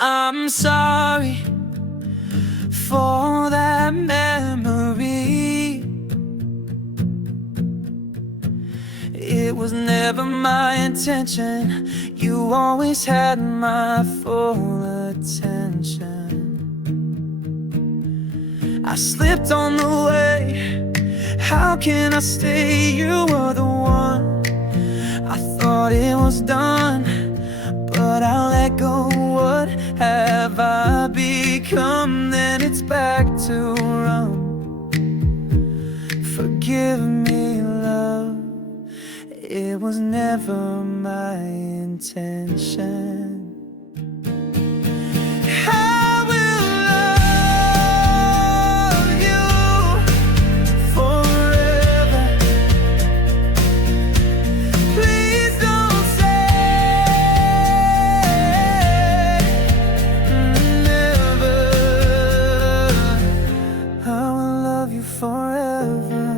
I'm sorry for that memory. It was never my intention. You always had my full attention. I slipped on the way. How can I stay? You were the one. I thought it was done, but I let go. What have I become? Then it's back to run. Forgive me, love. It was never my intention. I will love you forever. Please don't say never. I will love you forever.